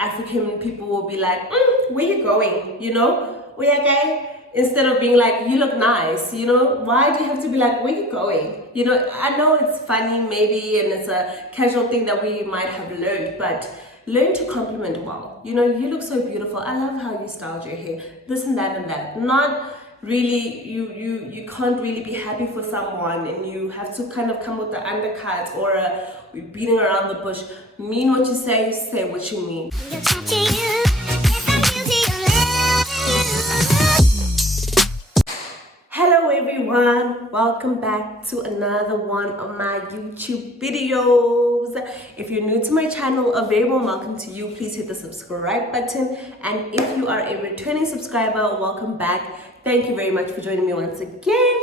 African people will be like, where you going, you know, where you going? Instead of being like, you look nice, you know, why do you have to be like, where you going? You know, I know it's funny maybe, and it's a casual thing that we might have learned, but learn to compliment well. You know, you look so beautiful. I love how you styled your hair, this and that and that. Not really, you can't really be happy for someone and you have to kind of come with the undercuts or beating around the bush. Mean what you say what you mean. Hello everyone, welcome back to another one of my YouTube videos. If you're new to my channel, a very warm welcome to you. Please hit the subscribe button, and if you are a returning subscriber, welcome back. Thank you very much for joining me once again.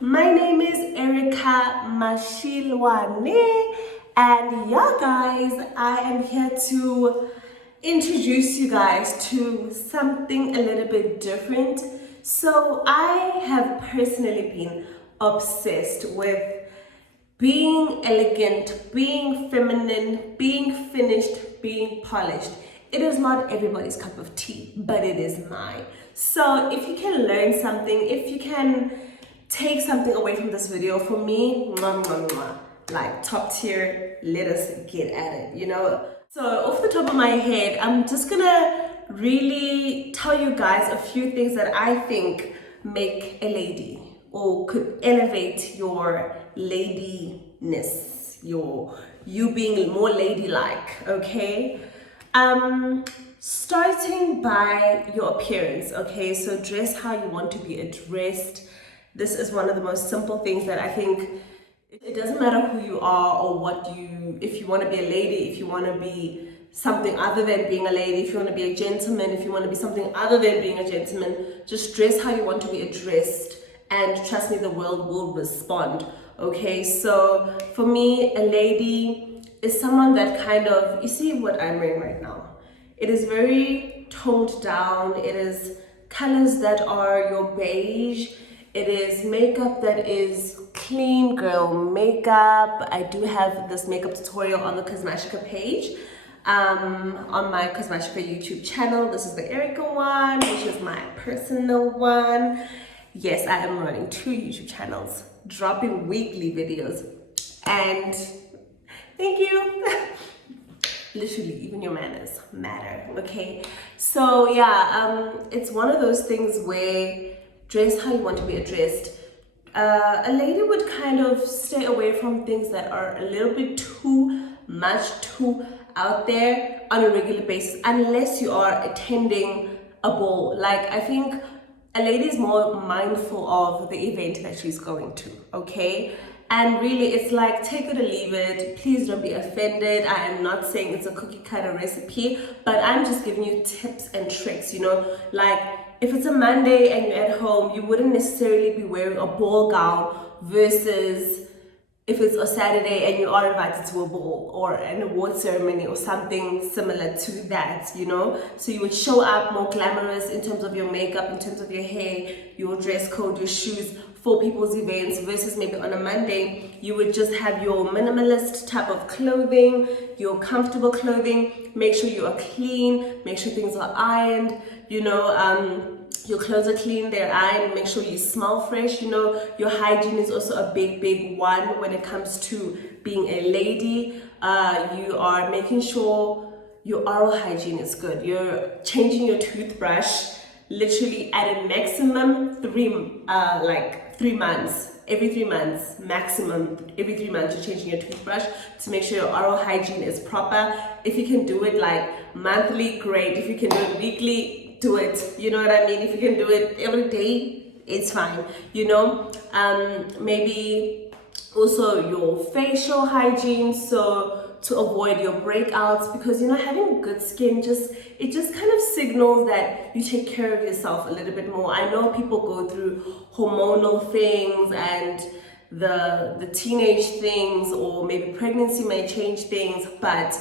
My name is Erica Mashilwane, and yeah guys, I am here to introduce you guys to something a little bit different. So I have personally been obsessed with being elegant, being feminine, being finished, being polished. It is not everybody's cup of tea, but it is mine. So if you can learn something, if you can take something away from this video, for me, mwah, mwah, mwah, like top tier, let us get at it, you know? So off the top of my head, I'm just gonna really tell you guys a few things that I think make a lady or could elevate your ladiness, you being more ladylike, okay? Starting by your appearance, okay? So dress how you want to be addressed. This is one of the most simple things that I think it doesn't matter who you are or if you want to be a lady, if you want to be something other than being a lady, if you want to be a gentleman, if you want to be something other than being a gentleman, just dress how you want to be addressed, and trust me, the world will respond, okay? So for me, a lady is someone that kind of, you see what I'm wearing right now, it is very toned down, it is colors that are your beige, it is makeup that is clean girl makeup. I do have this makeup tutorial on the Cosmashika page, on my Cosmashika YouTube channel. This is the Erica one, which is my personal one. Yes, I am running 2 YouTube channels, dropping weekly videos, and thank you. Literally, even your manners matter, okay? So yeah, it's one of those things where dress how you want to be addressed. A lady would kind of stay away from things that are a little bit too much, too out there on a regular basis, unless you are attending a ball. Like, I think a lady is more mindful of the event that she's going to, okay? And really, it's like, take it or leave it. Please don't be offended. I am not saying it's a cookie cutter recipe, but I'm just giving you tips and tricks, you know? Like, if it's a Monday and you're at home, you wouldn't necessarily be wearing a ball gown versus if it's a Saturday and you are invited to a ball or an award ceremony or something similar to that, you know? So you would show up more glamorous in terms of your makeup, in terms of your hair, your dress code, your shoes for people's events, versus maybe on a Monday, you would just have your minimalist type of clothing, your comfortable clothing, make sure you are clean, make sure things are ironed, you know, your clothes are clean, they're ironed, make sure you smell fresh, you know, your hygiene is also a big one when it comes to being a lady. You are making sure your oral hygiene is good, you're changing your toothbrush literally at a maximum 3 months, every 3 months, maximum every 3 months you're changing your toothbrush to make sure your oral hygiene is proper. If you can do it like monthly, great. If you can do it weekly, do it, you know what I mean? If you can do it every day, it's fine, you know? Maybe also your facial hygiene, so to avoid your breakouts, because you know, having good skin it just kind of signals that you take care of yourself a little bit more. I know people go through hormonal things and the teenage things, or maybe pregnancy may change things, but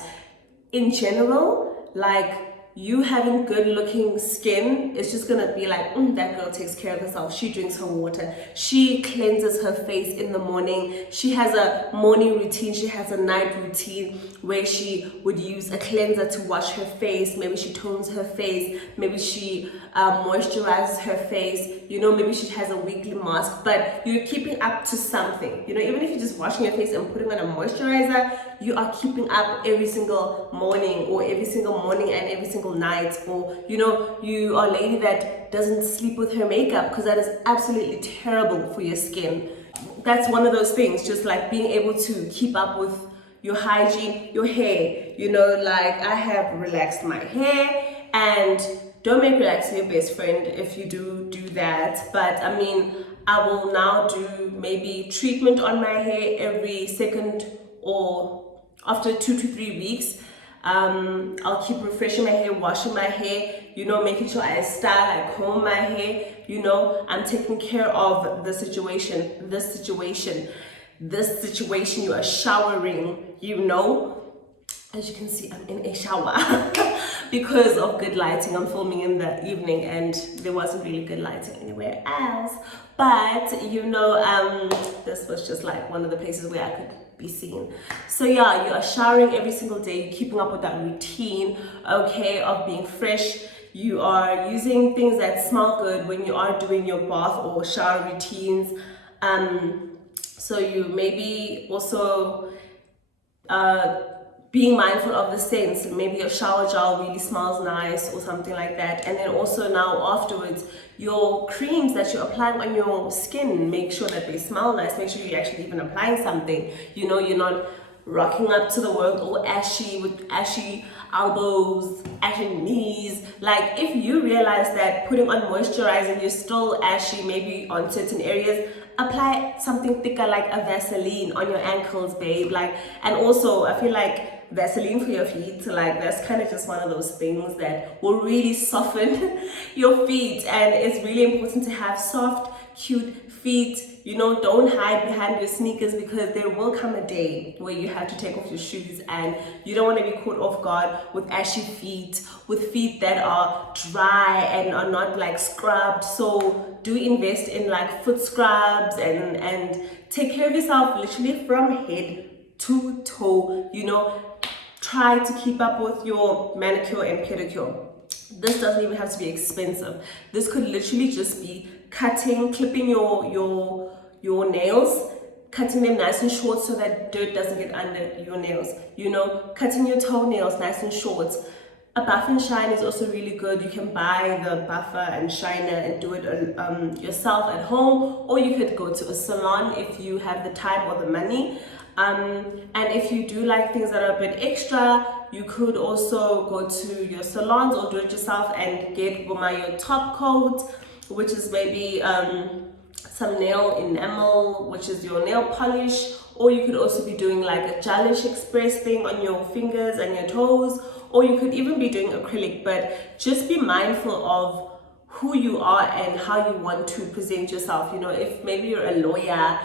in general, like, you having good looking skin is just gonna be like, that girl takes care of herself. She drinks her water. She cleanses her face in the morning. She has a morning routine. She has a night routine where she would use a cleanser to wash her face. Maybe she tones her face. Maybe she moisturizes her face. You know, maybe she has a weekly mask. But you're keeping up to something. You know, even if you're just washing your face and putting on a moisturizer, you are keeping up every single morning, or every single morning and every single night. Or, you know, you are a lady that doesn't sleep with her makeup, because that is absolutely terrible for your skin. That's one of those things, just like being able to keep up with your hygiene. Your hair, you know, like I have relaxed my hair, and don't make relaxing your best friend if you do that. But I mean, I will now do maybe treatment on my hair every second or after 2 to 3 weeks. I'll keep refreshing my hair, washing my hair, you know, making sure I style, I comb my hair, you know, I'm taking care of the situation, this situation. You are showering, you know. As you can see, I'm in a shower because of good lighting. I'm filming in the evening and there wasn't really good lighting anywhere else. But, you know, this was just like one of the places where I could be seen. So yeah, you are showering every single day. You're keeping up with that routine, okay, of being fresh. You are using things that smell good when you are doing your bath or shower routines. So you maybe also being mindful of the scents. Maybe your shower gel really smells nice or something like that. And then also now afterwards, your creams that you're applying on your skin, make sure that they smell nice. Make sure you're actually even applying something. You know, you're not rocking up to the work all ashy with ashy elbows, ashy knees. Like, if you realize that putting on moisturizer you're still ashy maybe on certain areas, apply something thicker like a Vaseline on your ankles, babe. Like, and also I feel like Vaseline for your feet, like that's kind of just one of those things that will really soften your feet. And it's really important to have soft, cute feet. You know, don't hide behind your sneakers, because there will come a day where you have to take off your shoes and you don't want to be caught off guard with ashy feet, with feet that are dry and are not like scrubbed. So do invest in like foot scrubs and take care of yourself literally from head to toe. You know, try to keep up with your manicure and pedicure. This doesn't even have to be expensive. This could literally just be clipping your nails, cutting them nice and short so that dirt doesn't get under your nails. You know, cutting your toenails nice and short. A buff and shine is also really good. You can buy the buffer and shiner and do it yourself at home, or you could go to a salon if you have the time or the money. And if you do like things that are a bit extra, you could also go to your salons or do it yourself and get your top coat, which is maybe some nail enamel, which is your nail polish. Or you could also be doing like a gelish express thing on your fingers and your toes, or you could even be doing acrylic. But just be mindful of who you are and how you want to present yourself. You know, if maybe you're a lawyer,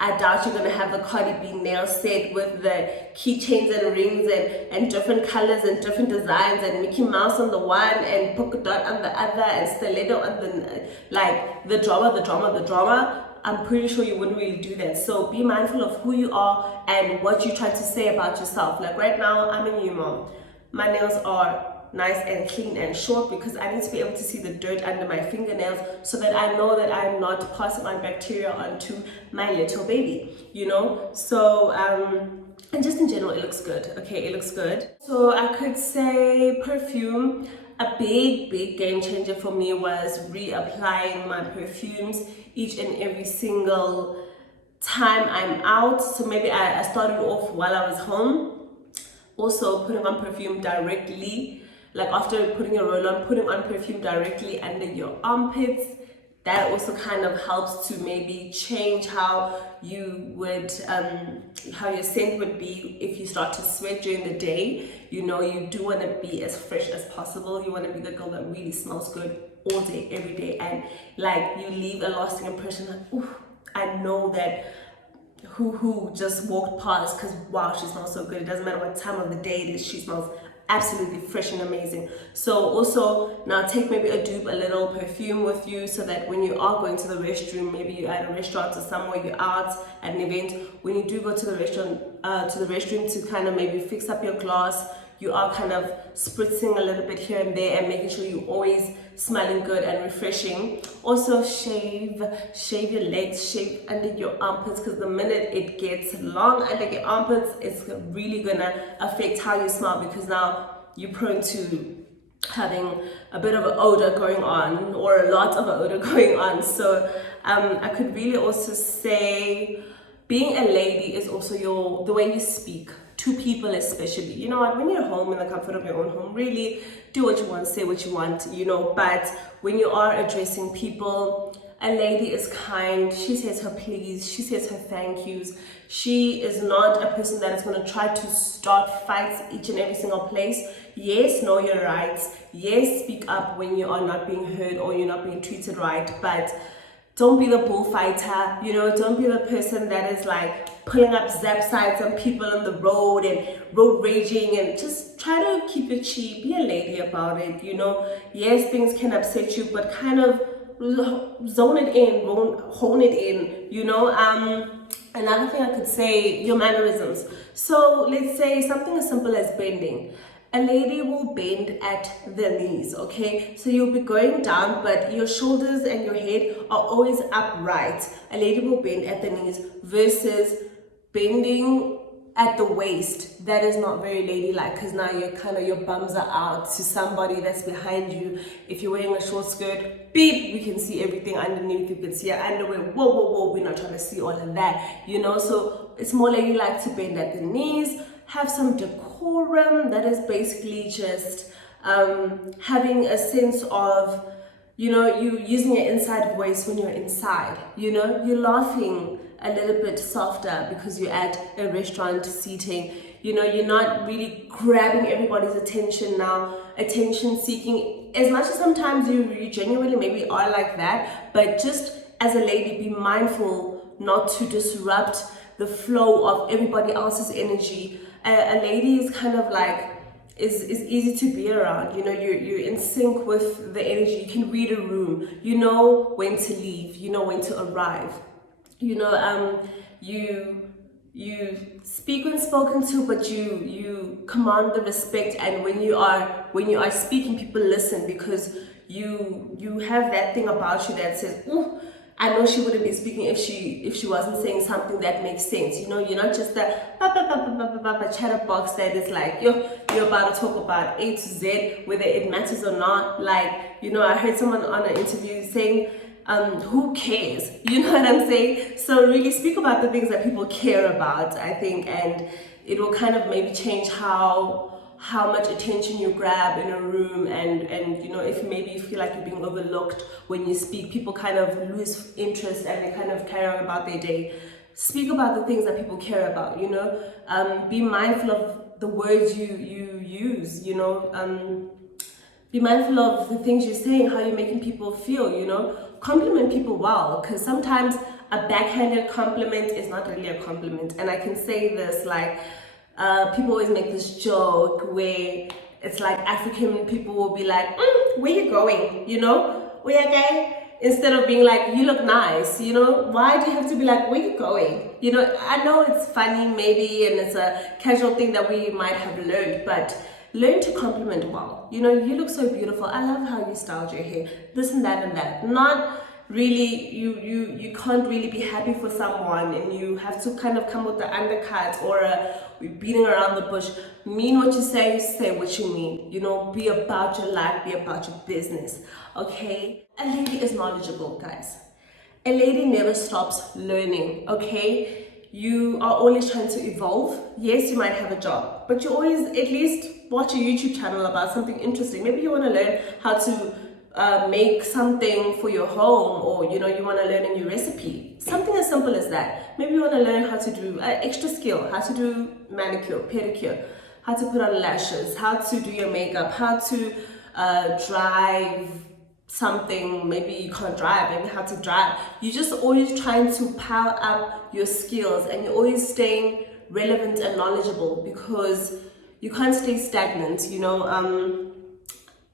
I doubt you're gonna have the Cardi B nail set with the keychains and rings and different colors and different designs and Mickey Mouse on the one and polka dot on the other and stiletto on the, like, the drama. I'm pretty sure you wouldn't really do that. So be mindful of who you are and what you try to say about yourself. Like right now, I'm a new mom. My nails are nice and clean and short because I need to be able to see the dirt under my fingernails so that I know that I'm not passing on bacteria onto my little baby, you know. So and just in general, it looks good. Okay, it looks good. So I could say perfume. A big game changer for me was reapplying my perfumes each and every single time I'm out. So maybe I started off while I was home, also putting on perfume directly, like after putting a roll on, putting on perfume directly under your armpits. That also kind of helps to maybe change how you would, how your scent would be if you start to sweat during the day. You know, you do want to be as fresh as possible. You want to be the girl that really smells good all day, every day. And like, you leave a lasting impression like, ooh, I know that who just walked past because wow, she smells so good. It doesn't matter what time of the day it is, she smells absolutely fresh and amazing. So also now take maybe a dupe, a little perfume with you, so that when you are going to the restroom, maybe you're at a restaurant or somewhere, you're out at an event, when you do go to the restaurant, to the restroom to kind of maybe fix up your glass, you are kind of spritzing a little bit here and there and making sure you're always smelling good and refreshing. Also shave your legs, shave under your armpits, because the minute it gets long under your armpits, it's really gonna affect how you smell, because now you're prone to having a bit of an odor going on, or a lot of an odor going on. So I could really also say being a lady is also the way you speak to people, especially. You know what, when you're home in the comfort of your own home, really do what you want, say what you want, you know, but when you are addressing people, a lady is kind. She says her please, she says her thank yous. She is not a person that is going to try to start fights each and every single place. Yes, know your rights. Yes, speak up when you are not being heard or you're not being treated right, but don't be the bullfighter, you know, don't be the person that is like pulling up zap sides on people on the road and road raging, and just try to keep it cheap. Be a lady about it, you know. Yes, things can upset you, but kind of zone it in, hone it in, you know. Another thing I could say, your mannerisms. So let's say something as simple as bending. A lady will bend at the knees, okay? So you'll be going down, but your shoulders and your head are always upright. A lady will bend at the knees versus bending at the waist. That is not very ladylike, because now your bums are out to somebody that's behind you. If you're wearing a short skirt, beep, we can see everything underneath. You can see your underwear. Whoa, we're not trying to see all of that, you know? So it's more ladylike to bend at the knees. Have some decorum. That is basically just having a sense of, you know, you using your inside voice when you're inside, you know, you're laughing a little bit softer because you're at a restaurant seating, you know, you're not really grabbing everybody's attention now, attention seeking, as much as sometimes you genuinely maybe are like that, but just as a lady, be mindful not to disrupt the flow of everybody else's energy. A lady is kind of like, is easy to be around, you know, you're in sync with the energy, you can read a room, you know when to leave, you know when to arrive, you know, you speak when spoken to, but you command the respect, and when you are speaking, people listen, because you have that thing about you that says, ooh, I know she wouldn't be speaking if she wasn't saying something that makes sense. You know, you're not just a chatterbox that is like you're about to talk about A to Z, whether it matters or not. Like, you know, I heard someone on an interview saying, who cares? You know what I'm saying? So really speak about the things that people care about, I think, and it will kind of maybe change how much attention you grab in a room, and you know, if maybe you feel like you're being overlooked when you speak, people kind of lose interest and they kind of carry on about their day. Speak about the things that people care about, you know. Be mindful of the words you use, you know. Be mindful of the things you're saying, how you're making people feel, you know. Compliment people well, because sometimes a backhanded compliment is not really a compliment. And I can say this, like, people always make this joke where it's like African people will be like, where you going, you know, where you going? Instead of being like, you look nice, you know. Why do you have to be like, where you going? You know, I know it's funny maybe, and it's a casual thing that we might have learned, but learn to compliment well. You know, you look so beautiful. I love how you styled your hair. This and that and that. Not really, you can't really be happy for someone, and you have to kind of come with the undercut or beating around the bush. Mean what you say what you mean. You know, be about your life, be about your business. Okay? A lady is knowledgeable, guys. A lady never stops learning, okay? You are always trying to evolve. Yes, you might have a job, but you always at least watch a YouTube channel about something interesting. Maybe you want to learn how to make something for your home, or you know, you want to learn a new recipe. Something as simple as that. Maybe you want to learn how to do an extra skill, how to do manicure, pedicure, how to put on lashes, how to do your makeup, how to drive something. Maybe you can't drive, maybe how to drive. You're just always trying to pile up your skills, and you're always staying relevant and knowledgeable, because you can't stay stagnant, you know.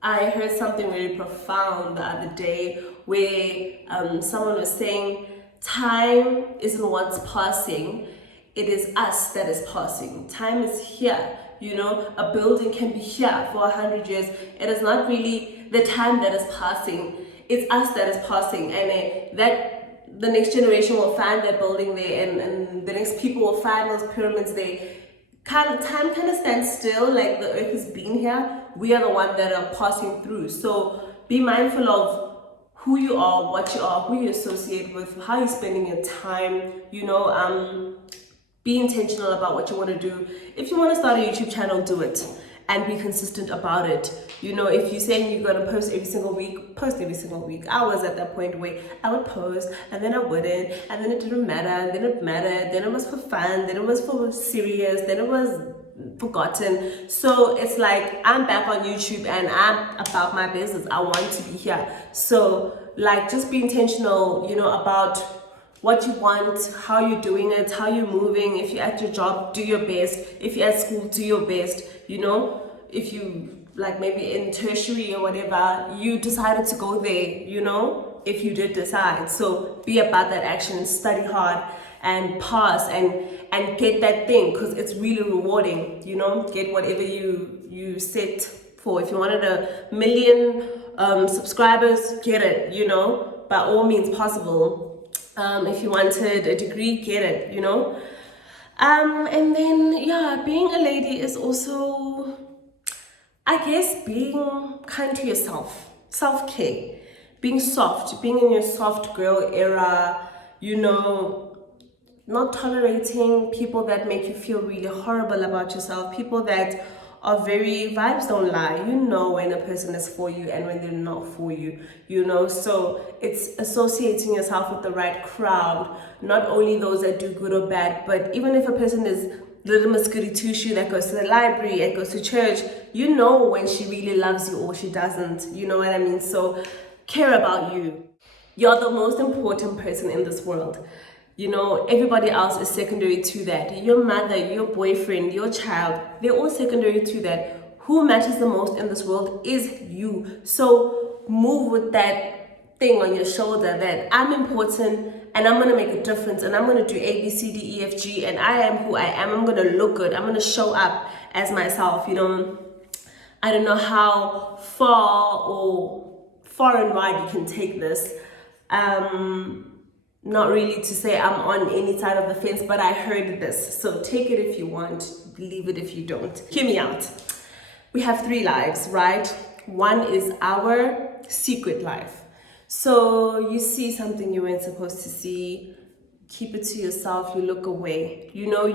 I heard something very profound the other day where someone was saying time isn't what's passing, it is us that is passing. Time is here, you know. A building can be here for 100 years. It is not really the time that is passing, it's us that is passing, and that the next generation will find that building there, and the next people will find those pyramids there. Time kind of stands still, like the earth has been here. We are the ones that are passing through. So be mindful of who you are, what you are, who you associate with, how you're spending your time, you know. Be intentional about what you want to do. If you want to start a YouTube channel, do it and be consistent about it. You know, if you're saying you're going to post every single week, post every single week. I was at that point where I would post and then I wouldn't, and then it didn't matter, and then it mattered, then it was for fun, then it was for serious, then it was forgotten. So it's like, I'm back on YouTube and I'm about my business. I want to be here. So like, just be intentional, you know, about what you want, how you're doing it, how you're moving. If you're at your job, do your best. If you're at school, do your best. You know, if you like maybe in tertiary or whatever, you decided to go there, you know, if you did decide. So be about that action, study hard and pass and get that thing, because it's really rewarding, you know. Get whatever you set for. If you wanted 1 million subscribers, get it, you know, by all means possible. If you wanted a degree, get it, you know. And then, yeah, being a lady is also, I guess, being kind to yourself, self-care, being soft, being in your soft girl era, you know, not tolerating people that make you feel really horrible about yourself, people that are very, vibes don't lie. You know when a person is for you and when they're not for you, you know. So it's associating yourself with the right crowd, not only those that do good or bad, but even if a person is little Miss Goody Two-Shoe that goes to the library and goes to church, you know when she really loves you or she doesn't, you know what I mean? So care about you. You're the most important person in this world. You know, everybody else is secondary to that. Your mother, your boyfriend, your child, they're all secondary to that. Who matters the most in this world is you. So move with that thing on your shoulder that I'm important and I'm going to make a difference and I'm going to do A, B, C, D, E, F, G, and I am who I am. I'm going to look good. I'm going to show up as myself, you know. I don't know how far and wide you can take this. Not really to say I'm on any side of the fence, but I heard this. So take it if you want, leave it if you don't. Hear me out. We have 3 lives, right? One is our secret life. So you see something you weren't supposed to see, keep it to yourself, you look away. You know,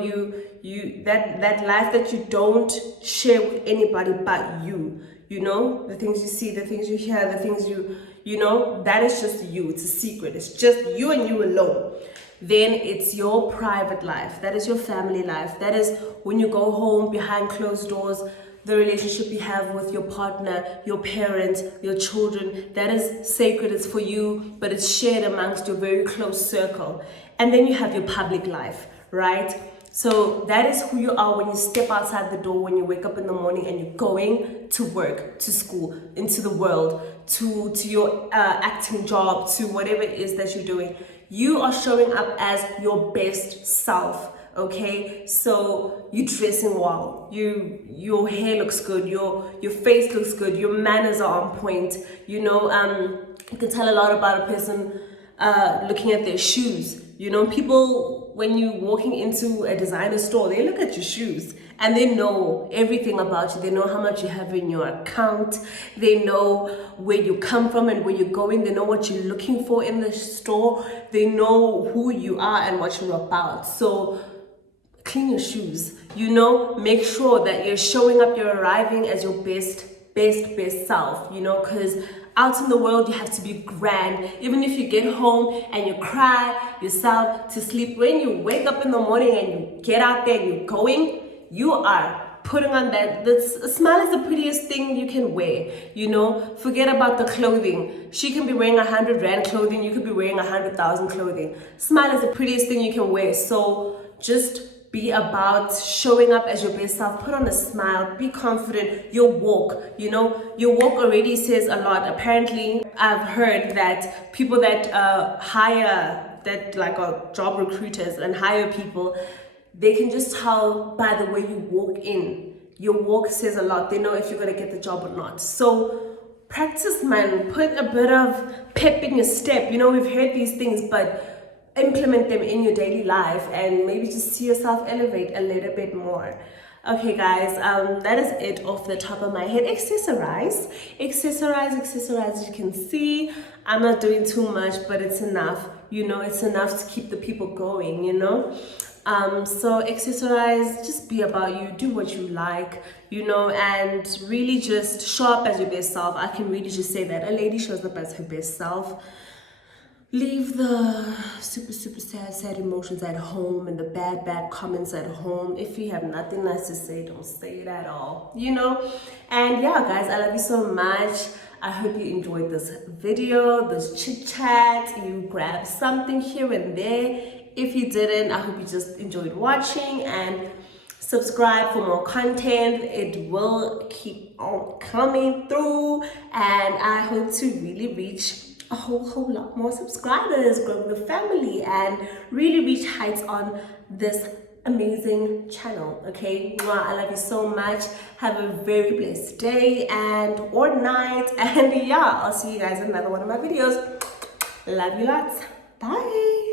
that life that you don't share with anybody but you. You know, the things you see, the things you hear, the things you know, that is just you. It's a secret. It's just you and you alone. Then it's your private life. That is your family life. That is when you go home behind closed doors, the relationship you have with your partner, your parents, your children. That is sacred. It's for you, but it's shared amongst your very close circle. And then you have your public life, right? So that is who you are when you step outside the door, when you wake up in the morning and you're going to work, to school, into the world, to your acting job, to whatever it is that you're doing. You are showing up as your best self, okay? So you're dressing well, your hair looks good, your face looks good, your manners are on point, you know. You can tell a lot about a person looking at their shoes. You know, people, when you're walking into a designer store, they look at your shoes and they know everything about you. They know how much you have in your account. They know where you come from and where you're going. They know what you're looking for in the store. They know who you are and what you're about. So clean your shoes, you know, make sure that you're showing up, you're arriving as your best self, you know, because out in the world, you have to be grand. Even if you get home and you cry yourself to sleep, when you wake up in the morning and you get out there and you're going, you are putting on that. A smile is the prettiest thing you can wear, you know. Forget about the clothing. She can be wearing 100 Rand clothing. You could be wearing 100,000 clothing. Smile is the prettiest thing you can wear. So just be about showing up as your best self. Put on a smile, be confident. Your walk, you know, your walk already says a lot. Apparently, I've heard that people that hire, that like are job recruiters and hire people, they can just tell by the way you walk in. Your walk says a lot. They know if you're gonna get the job or not. So practice, man. Put a bit of pep in your step. You know, we've heard these things, but implement them in your daily life and maybe just see yourself elevate a little bit more. Okay guys, that is it off the top of my head. Accessorize. As you can see, I'm not doing too much, but it's enough. You know, it's enough to keep the people going, you know. So accessorize, just be about you, do what you like, you know, and really just show up as your best self. I can really just say that a lady shows up as her best self. Leave the super sad emotions at home and the bad comments at home. If you have nothing nice to say, don't say it at all, you know. And yeah guys, I love you so much. I hope you enjoyed this video, this chit chat. You grabbed something here and there. If you didn't, I hope you just enjoyed watching, and subscribe for more content. It will keep on coming through, and I hope to really reach a whole lot more subscribers, grow the family, and really reach heights on this amazing channel. Okay, well, I love you so much. Have a very blessed day and or night, and yeah, I'll see you guys in another one of my videos. Love you lots. Bye.